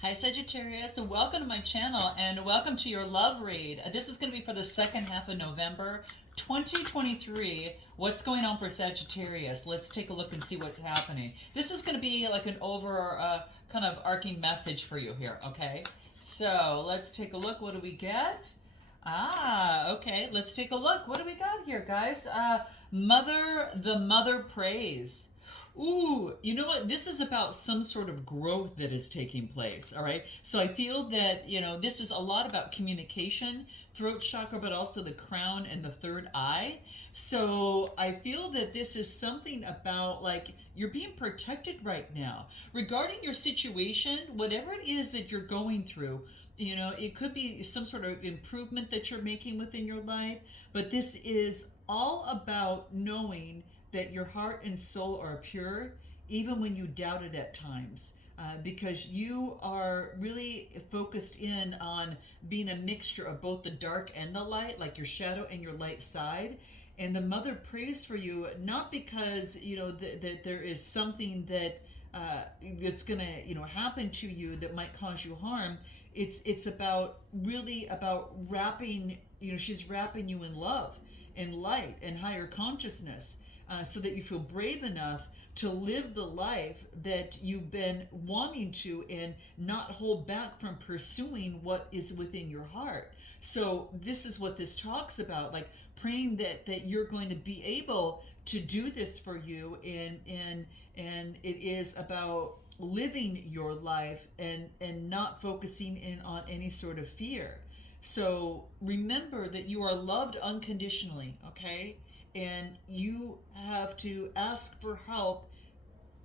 Hi Sagittarius, welcome to my channel and welcome to your love read. This is going to be for the second half of November 2023. What's going on for Sagittarius? Let's take a look and see what's happening. This is going to be like an kind of arcing message for you here, okay? So let's take a look. What do we get? Okay, let's take a look. What do we got here, guys? The mother prays. Ooh, you know what? This is about some sort of growth that is taking place, all right? So I feel that, this is a lot about communication, throat chakra, but also the crown and the third eye. So I feel that this is something about like you're being protected right now. Regarding your situation, whatever it is that you're going through, it could be some sort of improvement that you're making within your life, but this is all about knowing that your heart and soul are pure, even when you doubt it at times. Because you are really focused in on being a mixture of both the dark and the light, like your shadow and your light side. And the mother prays for you, not because, that there is something that that's going to, happen to you that might cause you harm. It's about really about wrapping, she's wrapping you in love and light and higher consciousness. So that you feel brave enough to live the life that you've been wanting to and not hold back from pursuing what is within your heart. So this is what this talks about, like praying that you're going to be able to do this for you, and it is about living your life and not focusing in on any sort of fear. So remember that you are loved unconditionally, okay? And you have to ask for help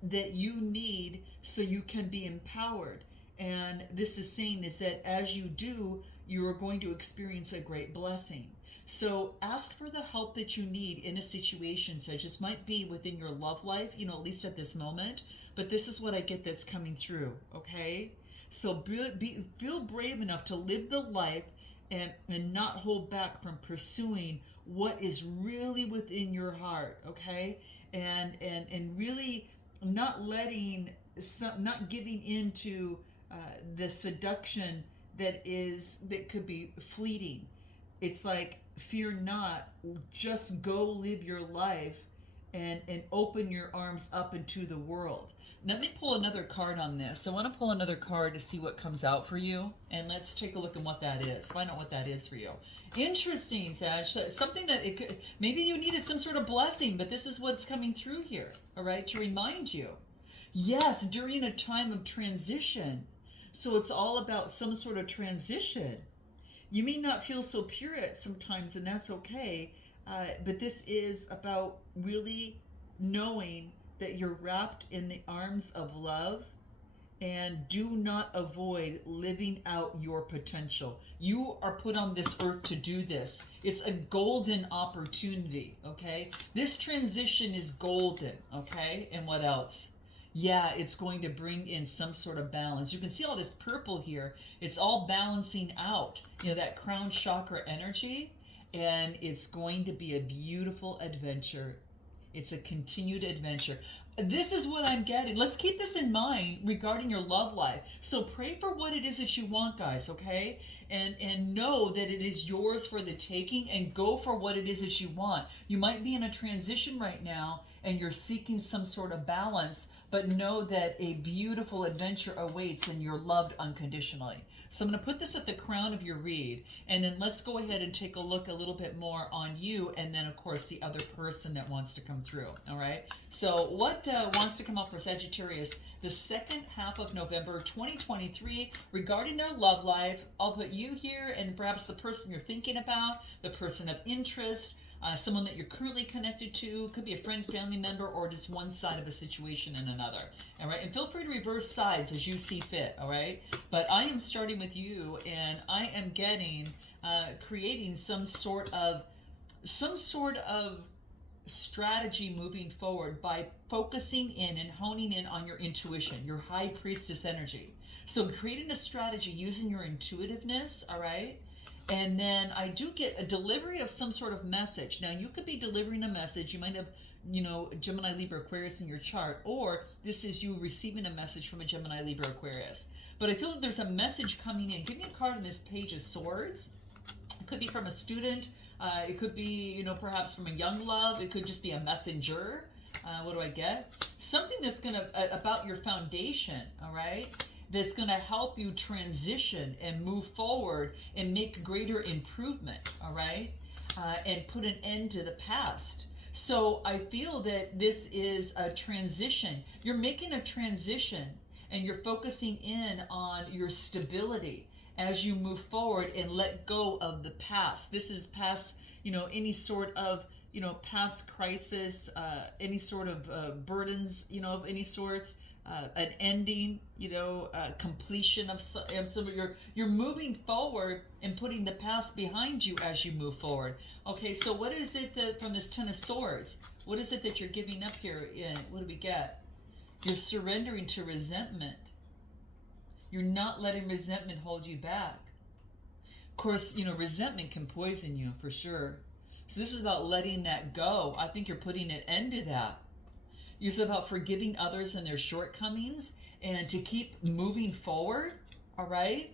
that you need so you can be empowered. And this is saying is that as you do, you are going to experience a great blessing. So ask for the help that you need in a situation such as might be within your love life, at least at this moment. But this is what I get that's coming through, okay? So feel brave enough to live the life and not hold back from pursuing what is really within your heart, okay? And really not not giving into the seduction that could be fleeting. It's like fear not, just go live your life and open your arms up into the world. Now, let me pull another card on this. I want to pull another card to see what comes out for you. And let's take a look at what that is. Find out what that is for you. Interesting, Sag. Something that maybe you needed some sort of blessing, but this is what's coming through here, all right, to remind you. Yes, during a time of transition. So it's all about some sort of transition. You may not feel so pure at sometimes, and that's okay. But this is about really knowing that you're wrapped in the arms of love, and do not avoid living out your potential. You are put on this earth to do this. It's a golden opportunity, okay? This transition is golden, okay? And what else? Yeah, it's going to bring in some sort of balance. You can see all this purple here. It's all balancing out, that crown chakra energy, and it's going to be a beautiful adventure. It's a continued adventure. This is what I'm getting. Let's keep this in mind regarding your love life. So pray for what it is that you want, guys, okay? And know that it is yours for the taking, and go for what it is that you want. You might be in a transition right now and you're seeking some sort of balance, but know that a beautiful adventure awaits and you're loved unconditionally. So I'm going to put this at the crown of your read, and then let's go ahead and take a look a little bit more on you, and then of course the other person that wants to come through. All right, so what wants to come up for Sagittarius the second half of November 2023 regarding their love life? I'll put you here, and perhaps the person you're thinking about, the person of interest, someone that you're currently connected to, could be a friend, family member, or just one side of a situation and another. All right, and feel free to reverse sides as you see fit. All right, but I am starting with you, and I am getting creating some sort of strategy moving forward by focusing in and honing in on your intuition, your high priestess energy. So creating a strategy using your intuitiveness, all right? And then I do get a delivery of some sort of message. Now, you could be delivering a message. You might have, Gemini, Libra, Aquarius in your chart, or this is you receiving a message from a Gemini, Libra, Aquarius. but I feel that there's a message coming in. Give me a card on this Page of Swords. It could be from a student. It could be, you know, perhaps from a young love. It could just be a messenger. What do I get? Something that's going to, about your foundation, all right? That's going to help you transition and move forward and make greater improvement, all right? And put an end to the past. So I feel that this is a transition. You're making a transition and you're focusing in on your stability as you move forward and let go of the past. This is past, you know, any sort of, you know, past crisis, any sort of burdens, you know, of any sorts, an ending, you know, completion of some of you're moving forward and putting the past behind you as you move forward. Okay, so what is it that from this Ten of Swords, what is it that you're giving up here? What do we get? You're surrendering to resentment. You're not letting resentment hold you back. Of course, you know, resentment can poison you for sure. So this is about letting that go. I think you're putting an end to that. It's about forgiving others and their shortcomings and to keep moving forward, all right?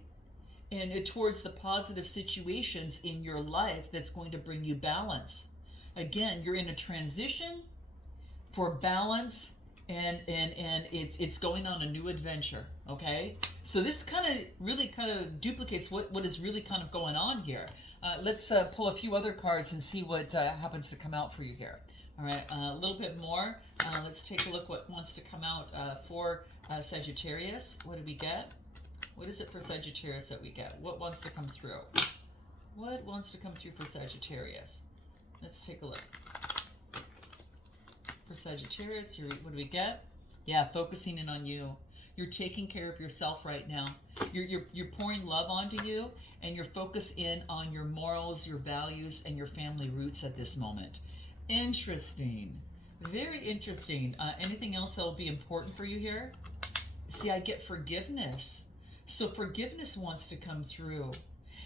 And towards the positive situations in your life that's going to bring you balance. Again, you're in a transition for balance and it's going on a new adventure, okay? So this kind of really kind of duplicates what is really kind of going on here. Let's pull a few other cards and see what happens to come out for you here. All right, a little bit more. Let's take a look what wants to come out for Sagittarius. What do we get? What is it for Sagittarius that we get? What wants to come through? What wants to come through for Sagittarius? Let's take a look. For Sagittarius, here, what do we get? Yeah, focusing in on you. You're taking care of yourself right now. You're pouring love onto you, and you're focused in on your morals, your values, and your family roots at this moment. Interesting. Very interesting. Anything else that will be important for you here? See, I get forgiveness. So forgiveness wants to come through.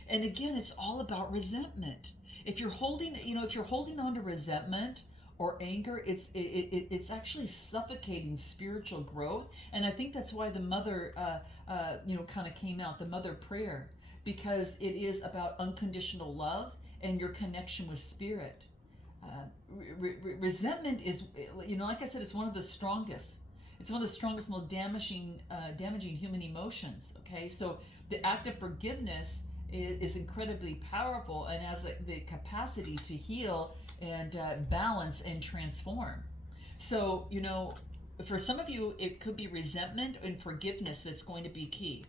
And again, it's all about resentment. If you're holding, you know, if you're holding on to resentment or anger, it's actually suffocating spiritual growth. And I think that's why the mother, you know, kind of came out, the mother prayer, because it is about unconditional love and your connection with spirit. Resentment is, you know, like I said, it's one of the strongest. It's one of the strongest, most damaging human emotions. Okay, so the act of forgiveness is incredibly powerful and has the capacity to heal and balance and transform. So, you know, for some of you, it could be resentment and forgiveness that's going to be key.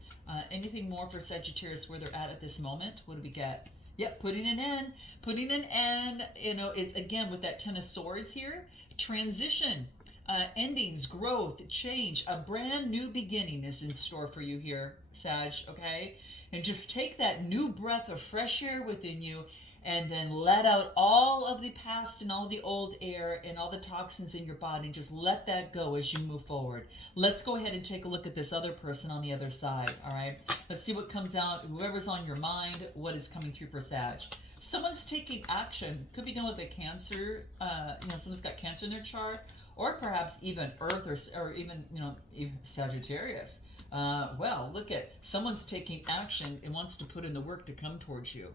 Anything more for Sagittarius where they're at this moment? What do we get? Yep, putting an end, you know, it's again with that Ten of Swords here, transition, endings, growth, change, a brand new beginning is in store for you here, Sag, okay? And just take that new breath of fresh air within you and then let out all of the past and all the old air and all the toxins in your body and just let that go as you move forward. Let's go ahead and take a look at this other person on the other side, all right? Let's see what comes out. Whoever's on your mind, what is coming through for Sag. Someone's taking action. Could be dealing with a Cancer, you know, someone's got Cancer in their chart, or perhaps even Earth or even, you know, even Sagittarius. Well, look at, someone's taking action and wants to put in the work to come towards you.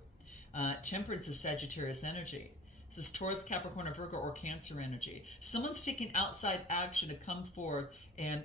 Temperance is Sagittarius energy. This is Taurus, Capricorn, or Virgo, or Cancer energy. Someone's taking outside action to come forth and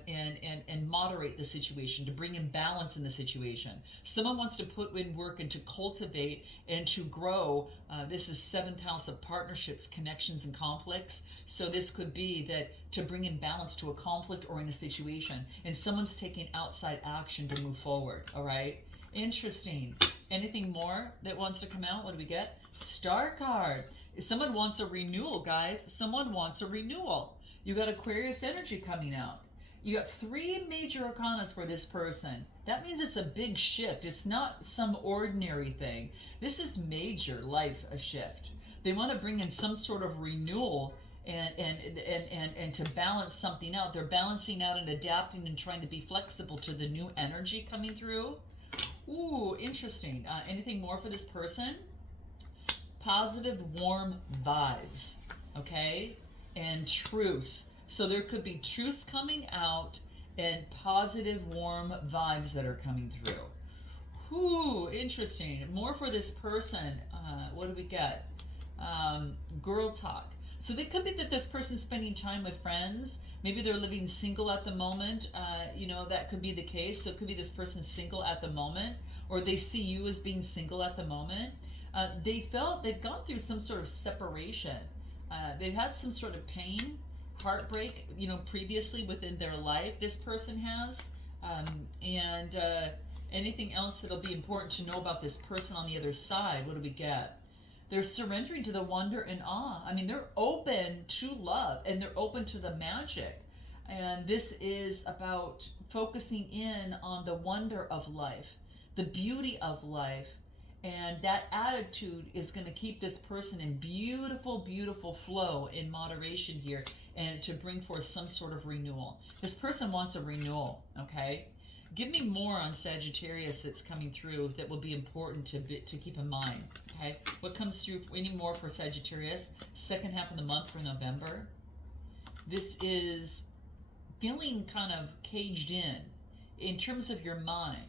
moderate the situation, to bring in balance in the situation. Someone wants to put in work and to cultivate and to grow. This is 7th house of partnerships, connections, and conflicts. So this could be that to bring in balance to a conflict or in a situation. And someone's taking outside action to move forward, all right? Interesting. Anything more that wants to come out? What do we get? Star card. Someone wants a renewal, guys. Someone wants a renewal. You got Aquarius energy coming out. You got 3 major arcanas for this person. That means it's a big shift. It's not some ordinary thing. This is major life a shift. They want to bring in some sort of renewal and to balance something out. They're balancing out and adapting and trying to be flexible to the new energy coming through. Ooh, interesting. Anything more for this person? Positive, warm vibes, okay? And truce. So there could be truce coming out and positive, warm vibes that are coming through. Whew, interesting. More for this person. What do we get? Girl talk. So it could be that this person's spending time with friends. Maybe they're living single at the moment. That could be the case. So it could be this person's single at the moment, or they see you as being single at the moment. They felt they've gone through some sort of separation. They've had some sort of pain, heartbreak, previously within their life. This person has. And anything else that'll be important to know about this person on the other side? What do we get? They're surrendering to the wonder and awe. I mean, they're open to love and they're open to the magic. And this is about focusing in on the wonder of life, the beauty of life. And that attitude is going to keep this person in beautiful, beautiful flow in moderation here, and to bring forth some sort of renewal. This person wants a renewal, okay? Give me more on Sagittarius that's coming through that will be important to keep in mind, okay? What comes through, any more for Sagittarius? Second half of the month for November. This is feeling kind of caged in terms of your mind.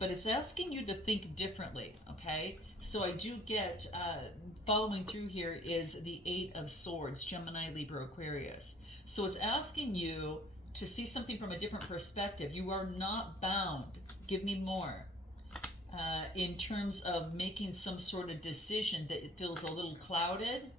But it's asking you to think differently, okay? So I do get, following through here is the Eight of Swords, Gemini, Libra, Aquarius. So it's asking you to see something from a different perspective. You are not bound. Give me more. In terms of making some sort of decision that it feels a little clouded.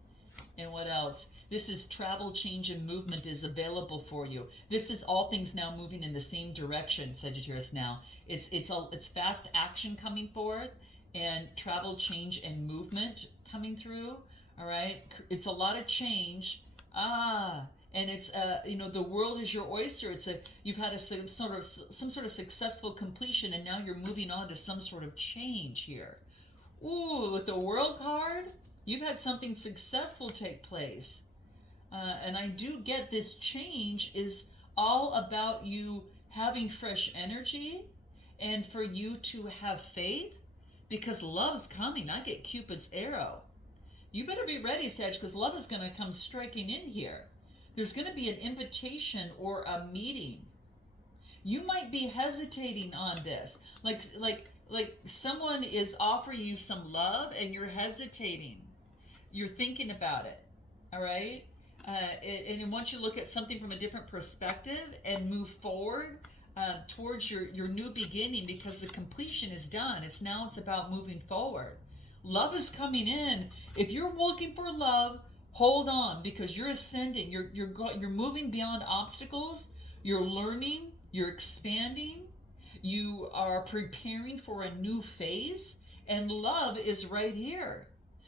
And what else? This is travel, change, and movement is available for you. This is all things now moving in the same direction, Sagittarius now. It's fast action coming forth, and travel, change, and movement coming through. All right? It's a lot of change. And it's the world is your oyster. You've had some sort of successful completion, and now you're moving on to some sort of change here. Ooh, with the World card, you've had something successful take place. And I do get this change is all about you having fresh energy and for you to have faith, because love's coming. I get Cupid's arrow. You better be ready, Sag, because love is going to come striking in here. There's going to be an invitation or a meeting. You might be hesitating on this. Like someone is offering you some love and you're hesitating. You're thinking about it. All right? And I want you to look at something from a different perspective and move forward towards your new beginning, because the completion is done. It's about moving forward. Love is coming in. If you're looking for love, hold on, because you're ascending. You're moving beyond obstacles. You're learning. You're expanding. You are preparing for a new phase, and love is right here.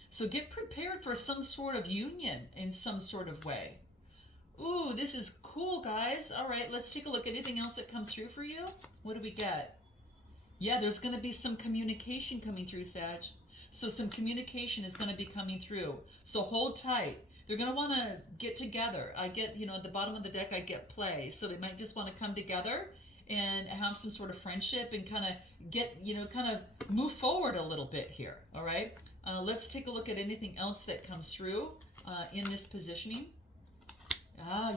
So get prepared for some sort of union in some sort of way. Ooh, this is cool, guys. All right, let's take a look at anything else that comes through for you. What do we get? Yeah, there's going to be some communication coming through, Sag. So some communication is going to be coming through. So hold tight. They're going to want to get together. I get, at the bottom of the deck, I get play. So they might just want to come together and have some sort of friendship and kind of move forward a little bit here. All right. Let's take a look at anything else that comes through in this positioning.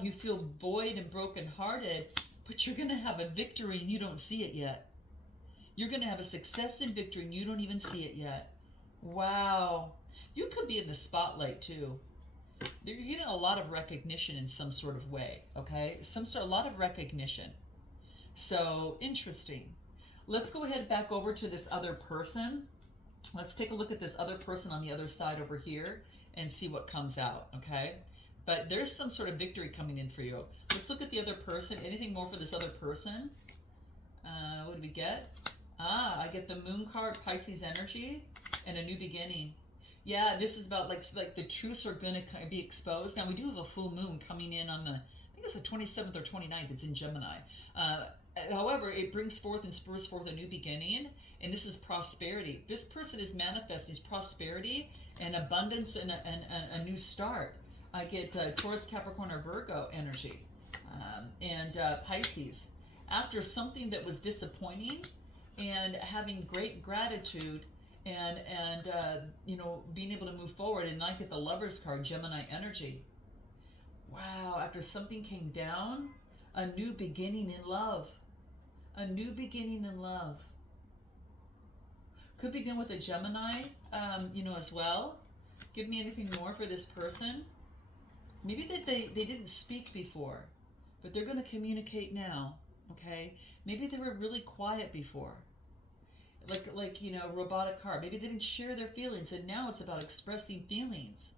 You feel void and brokenhearted, but you're going to have a victory and you don't see it yet. You're going to have a success and victory and you don't even see it yet. Wow. You could be in the spotlight too. You're getting a lot of recognition in some sort of way, okay? A lot of recognition. So, interesting. Let's go ahead back over to this other person. Let's take a look at this other person on the other side over here and see what comes out, okay? But there's some sort of victory coming in for you. Let's look at the other person. Anything more for this other person? What do we get? I get the Moon card, Pisces energy, and a new beginning. Yeah, this is about like the truths are going to be exposed. Now, we do have a full moon coming in on I think it's the 27th or 29th. It's in Gemini. However, it brings forth and spurs forth a new beginning, and this is prosperity. This person is manifesting prosperity and abundance and a new start. I get Taurus, Capricorn, or Virgo energy, and Pisces. After something that was disappointing, and having great gratitude, and being able to move forward, and I get the Lover's card, Gemini energy. Wow, after something came down, A new beginning in love. A new beginning in love. Could begin with a Gemini, as well. Give me anything more for this person. Maybe that they didn't speak before, but they're going to communicate now, okay? Maybe they were really quiet before. Like robotic car. Maybe they didn't share their feelings, and now it's about expressing feelings.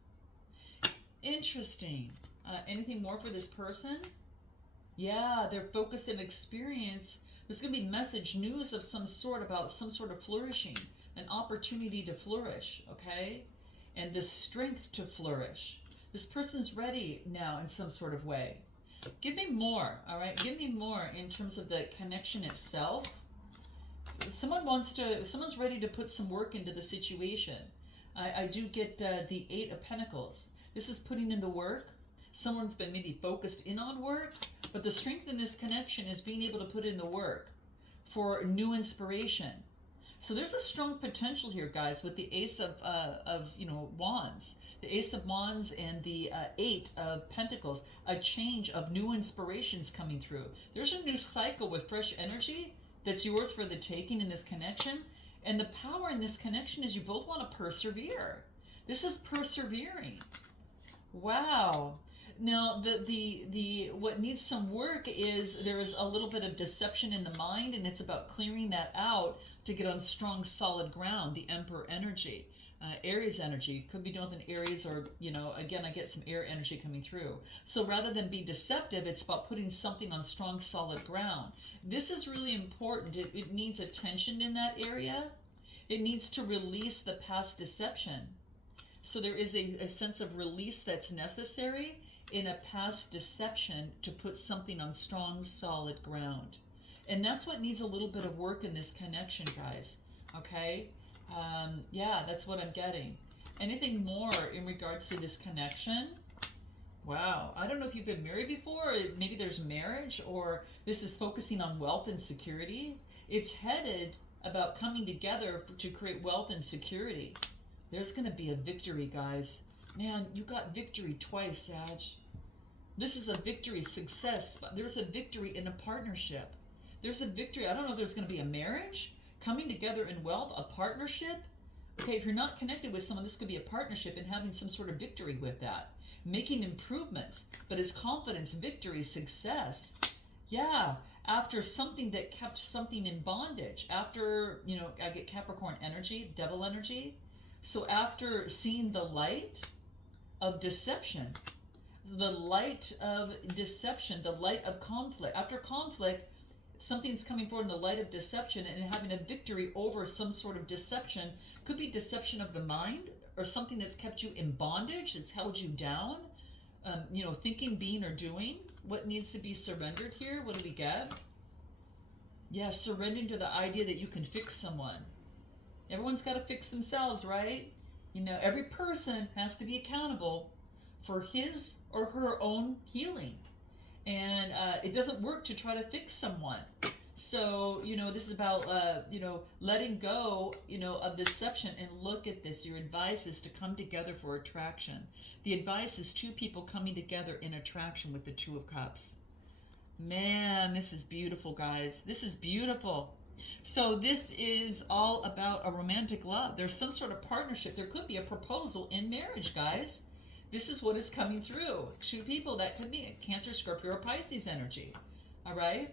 Interesting. Anything more for this person? Yeah, their focus and experience. There's going to be message, news of some sort about some sort of flourishing, an opportunity to flourish, okay? And the strength to flourish. This person's ready now in some sort of way. Give me more, all right? Give me more in terms of the connection itself. Someone's ready to put some work into the situation. I do get the 8 of Pentacles. This is putting in the work. Someone's been maybe focused in on work, but the strength in this connection is being able to put in the work for new inspiration. So there's a strong potential here, guys, with the Ace of Wands. The Ace of Wands and the 8 of Pentacles. A change of new inspirations coming through. There's a new cycle with fresh energy that's yours for the taking in this connection. And the power in this connection is you both want to persevere. This is persevering. Wow. Now, the what needs some work is there is a little bit of deception in the mind, and it's about clearing that out to get on strong, solid ground. The Emperor energy, Aries energy, could be done with an Aries, or again, I get some air energy coming through. So rather than be deceptive, it's about putting something on strong, solid ground. This is really important. It needs attention in that area. It needs to release the past deception. So there is a sense of release that's necessary in a past deception to put something on strong, solid ground. And that's what needs a little bit of work in this connection, guys. Okay? Yeah, that's what I'm getting. Anything more in regards to this connection? Wow. I don't know if you've been married before. Maybe there's marriage, or this is focusing on wealth and security. It's headed about coming together to create wealth and security. There's going to be a victory, guys. Man, you got victory twice, Sag. This is a victory, success. There's a victory in a partnership. There's a victory. I don't know if there's going to be a marriage, coming together in wealth, a partnership. Okay, if you're not connected with someone, this could be a partnership and having some sort of victory with that. Making improvements, but it's confidence, victory, success. Yeah, after something that kept something in bondage. After, I get Capricorn energy, devil energy. So after seeing the light of deception, the light of conflict. After conflict, something's coming forward in the light of deception and having a victory over some sort of deception. Could be deception of the mind or something that's kept you in bondage, that's held you down. Thinking, being, or doing. What needs to be surrendered here? What do we get? Yeah, surrendering to the idea that you can fix someone. Everyone's got to fix themselves, right? Every person has to be accountable for his or her own healing. And it doesn't work to try to fix someone. So, this is about, letting go, of deception. And look at this. Your advice is to come together for attraction. The advice is 2 people coming together in attraction with the 2 of Cups. Man, this is beautiful, guys. This is beautiful. So this is all about a romantic love. There's some sort of partnership. There could be a proposal in marriage, guys. This is what is coming through. 2 people, that could be a Cancer, Scorpio, or Pisces energy. All right?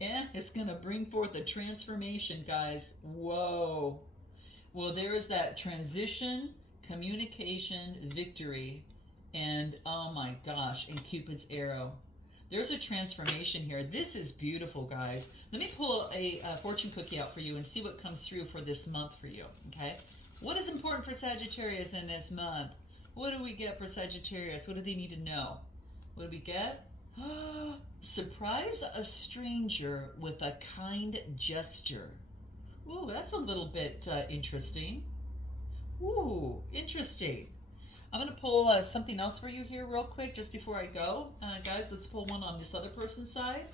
Yeah, it's going to bring forth a transformation, guys. Whoa. Well, there is that transition, communication, victory, and oh my gosh, and Cupid's arrow. There's a transformation here. This is beautiful, guys. Let me pull a fortune cookie out for you and see what comes through for this month for you, okay? What is important for Sagittarius in this month? What do we get for Sagittarius? What do they need to know? What do we get? Surprise a stranger with a kind gesture. Ooh, that's a little bit interesting. Ooh, interesting. I'm going to pull something else for you here real quick just before I go. Guys, let's pull one on this other person's side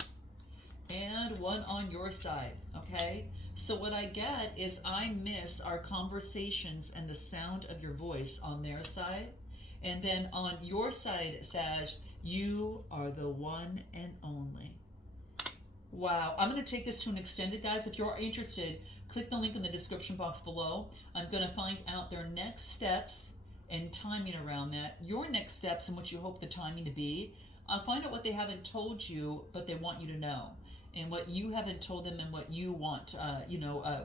and one on your side, okay? So what I get is I miss our conversations and the sound of your voice on their side. And then on your side, Sag, You are the one and only. Wow. I'm going to take this to an extended, guys. If you're interested, click the link in the description box below. I'm going to find out their next steps and timing around that, your next steps and what you hope the timing to be. I'll find out what they haven't told you, but they want you to know, and what you haven't told them, and what you want,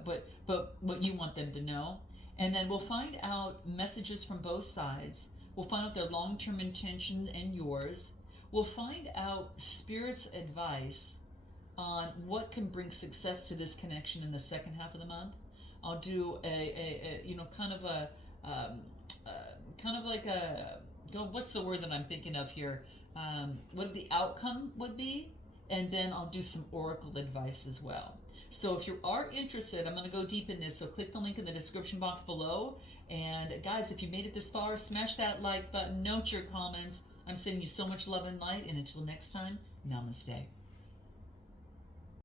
but what you want them to know. And then we'll find out messages from both sides. We'll find out their long-term intentions and yours. We'll find out Spirit's advice on what can bring success to this connection in the second half of the month. I'll do a what's the word that I'm thinking of here? What the outcome would be, and then I'll do some oracle advice as well. So if you are interested, I'm going to go deep in this, so click the link in the description box below. And guys, if you made it this far, smash that like button, note your comments. I'm sending you so much love and light, and until next time, namaste.